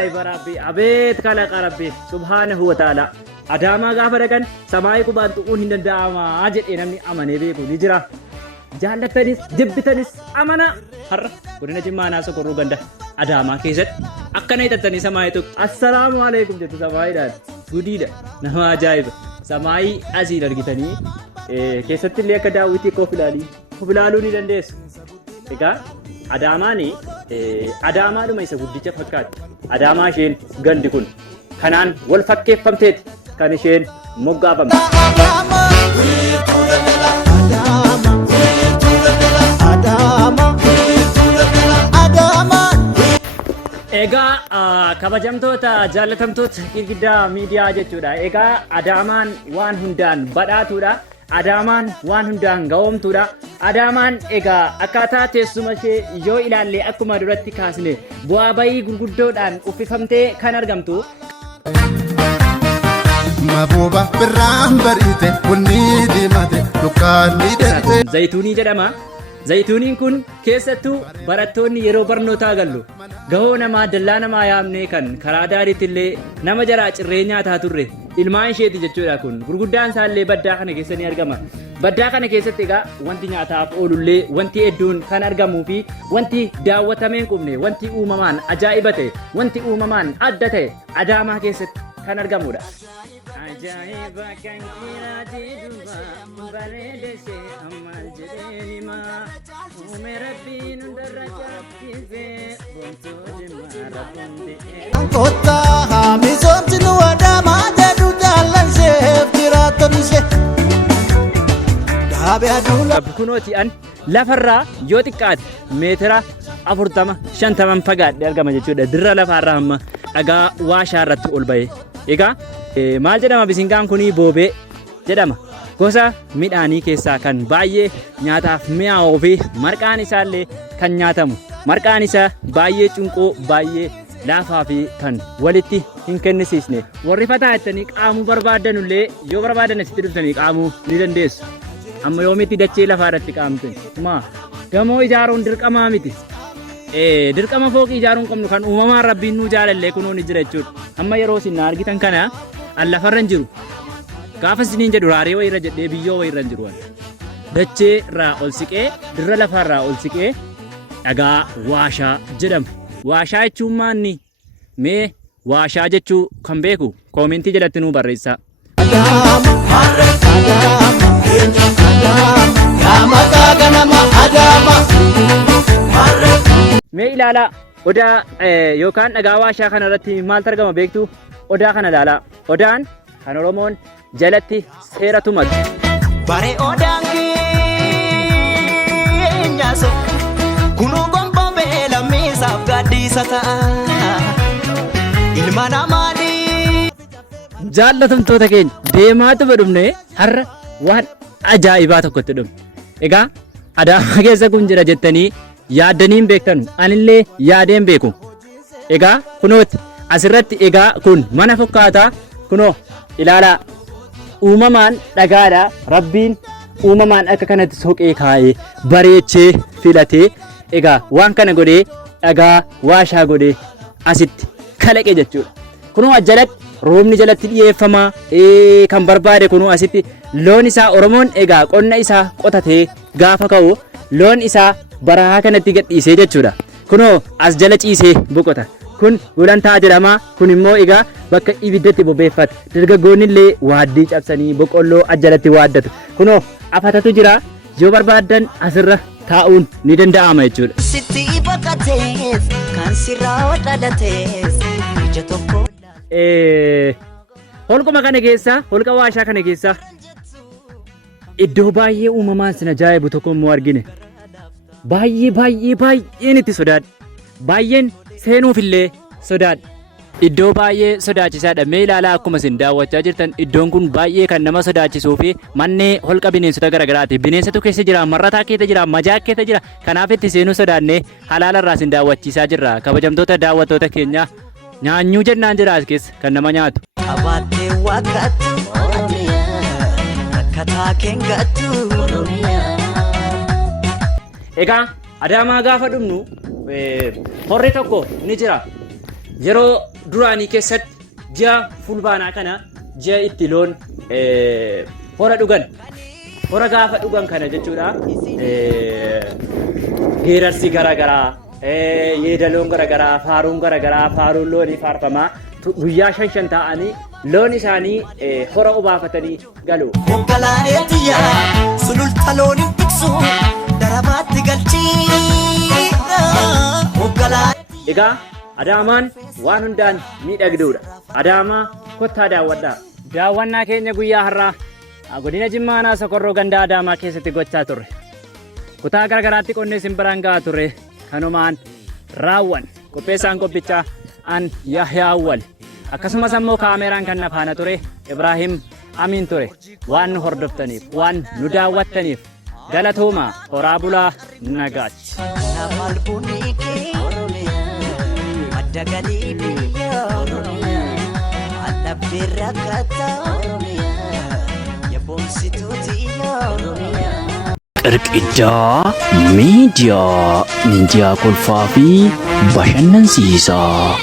ajaa'iba rabbi abeet kalaqa rabbi subhaanahu wa ta'ala adaamaa gaafa dhaqan samaayii qubaan tuquun hin danda'amaa jedhee namni amanee beeku ni jira jaallatanis jibbitanis amana har'a godina Jimmaa Naasoo Korroo Ganda adaamaa keessatti akkana hidhattanii samaayii tuqu assalaamu alaikum jettu samaayiidhaan gudiidha nama ajaa'iba samaayii asiin argitanii keessatti illee akka daawwitii koof ilaaluu ni dandeessu egaa Adaamaani Adaamaadhuma isa guddicha fakkaatti. Adaamaa isheen gandi kun kanaan wal fakkeeffamteeti kan isheen moggaafamte. Egaa kabajamtoota jaallatamtoota girgiddaa miidiyaa jechuudha. Egaa Adaamaan waan hundaan badhaatuudha. Adaamaan waan hundaan ga'oomtuudha. Adaamaan egaa akkaataa teessuma ishee yoo ilaalle akkuma duratti kaasne bu'aa bayii gurguddoodhaan uffifamtee kan argamtu. Mabuuba birraan bariite bunni diimate dukkaanni dheerte. Zayituunii jedhama. Zayituuniin kun keessattuu barattoonni yeroo barnootaa gallu gahoo namaa dallaa namaa yaamnee kan karaa daariitti illee nama jaraa cirree nyaataa turre ilmaan isheeti jechuudha. Kun gurguddaan isaallee baddaa kana keessa ni argama. Baddaa kana keessatti egaa wanti nyaataaf oolullee wanti hedduun kan argamuu fi wanti daawwatamee hin qubne wanti uumamaan ajaa'iba ta'e wanti uumamaan adda ta'e Adaamaa keessatti kan argamudha. Ajaa'iba kan jiraate duuba bareedesee ammal jedhee himaa uume rabbiin hundarra jaalattisee boontuu dhimma rabbuun ta'ee. Kottaa haamisoomti nu Adaamaa jedhu jaallanseef jiraattonishee. Kunooti an lafarraa yoo xiqqaate meetira 40-50 fagaadhe argama jechuudha. Dirra lafaarraa hamma dhagaa waashaa irratti ol ba'e. Egaa maal jedhama bisingaan kunii boobee jedhama. Gosa midhaanii keessaa kan baay'ee nyaataaf mi'aawuu fi marqaan isaallee kan nyaatamu. Marqaan isaa baay'ee cunqoo baay'ee laafaa fi kan walitti hin kennisiisne. Warri fataa jettanii qaamuu barbaadanullee yoo barbaadan asitti dhuftanii qaamuu ni dandeessu. Amma yoomitti dachee lafaa irratti qaamte gamoo ijaaruun dirqamaa miti. Dirqama fooqii ijaaruun qabnu kan uumamaan rabbiin nuu jaalallee kunoo ni jira jechuudha. Amma yeroo isin argitan kana an lafarra hin jiru. Gaafa isiniin jedhu raaree wayirra jedhee biyyoo wayirra hin jiru. Dachee irraa ol siqee dirra lafaa irraa ol siqee dhagaa waashaa jedhama. Waashaa jechuun maanni mee waashaa jechuu kan beeku koomentii jalatti nuu barreessaa. Mee ilaalaa odaa yookaan dhagaa waashaa kana irratti maaltu argama beektu? Odaa kana ilaalaa. Odaan kan Oromoon jalatti seera tumatu. Bare odaan keenyaas kunuu gonboon beela miisaaf gaaddisa ta'a. Ilma namaadhii. Jaallatamtoota keenya deemaatu badhumne har'a waan ajaa'ibaa tokkotti dhumne. Egaa Adaamaa keessa kun jira jettanii yaaddanii beektanu anillee yaadeen beeku. Egaa kunooti asirratti egaa kun mana fakkaataa kunoo ilaalaa uumamaan dhagaadha rabbiin uumamaan akka kanatti soqee kaa'ee bareechee filatee egaa waan kana godhee dhagaa waashaa godhee asitti kalaqe jechuudha. Kunoo jalatti roobni jalatti dhiyeeffamaa kan barbaade kunoo asitti loon isaa Oromoon egaa qonna isaa qotatee gaafa ka'u loon isaa barahaa kanatti gadhiisee jechuudha. Kunoo as jala ciisee boqota. Kun gulantaa jedhama. Kun immoo egaa bakka ibiddatti bobeeffata. Dargaggoonni illee waaddii cabsanii boqqolloo as jalatti waaddatu. Kunoo afatatu jira. Yoo barbaadan asirra taa'uun ni danda'ama jechuudha. Sitti baqatees kan sirraa dhalatees ija tokko. Holquma kana keessa holqa waashaa kana keessa iddoo baay'ee uumamaan sin ajaa'ibu tokko immoo argine. Baay'een itti sodaadha. Baay'een seenuufillee sodaadha. Iddoo baay'ee sodaachisaadha. Mee ilaalaa akkuma isin daawwachaa jirtan iddoon kun baay'ee kan nama sodaachisuu fi mannee holqa bineensota garaagaraati. Bineensatu keessa jira, marrataa keessa jira, majaa keessa jira. Kanaaf itti seenuu sodaannee halaalarraa isin daawwachiisaa jirra. Kabajamtoota daawwattoota keenya nyaanyuu jennaan jira as keessa kan nama nyaatu. Abaattee waaqatu rakkataa keengatu. Egaa Adaamaa gaafa dhumnu horri tokko ni jira. Yeroo duraanii keessatti ji'a fulbaanaa kana ji'a itti loon hora dhugan. Hora gaafa dhugan kana jechuudha. Geerarsi garaagaraa, yeedaloon garaagaraa, faaruun garaagaraa, faaruun loonii faarfamaa guyyaa 5 ta'anii loon isaanii hora obaafatanii galu. Konkolaataa sululta loonii tiksu darabaatti galchiidha. Egaa Adaamaan waan hundaan miidhagduudha. Adaamaa kottaa daawwadhaa. Daawwannaa keenya guyyaa har'aa godina Jimmaa Aanaa Sokorroo ganda Adaamaa keessatti gochaa turre. Kutaa garagaraatti qonnee simbiraan gahaa turre. Kanumaan raawwan qopheessaan qophichaa an Yahyaa Awwal. Akkasumas ammoo kaameraan kan na faana ture Ibrahim Amin ture. Waan nu hordoftaniif, waan nu daawwattaniif galatoomaa horaa bulaa nagaatti. Dagali biya Alla birra kata Ya bonsi tuti ya Qirqiddaa miidiyaa kolfaa fi bashannansiisaa.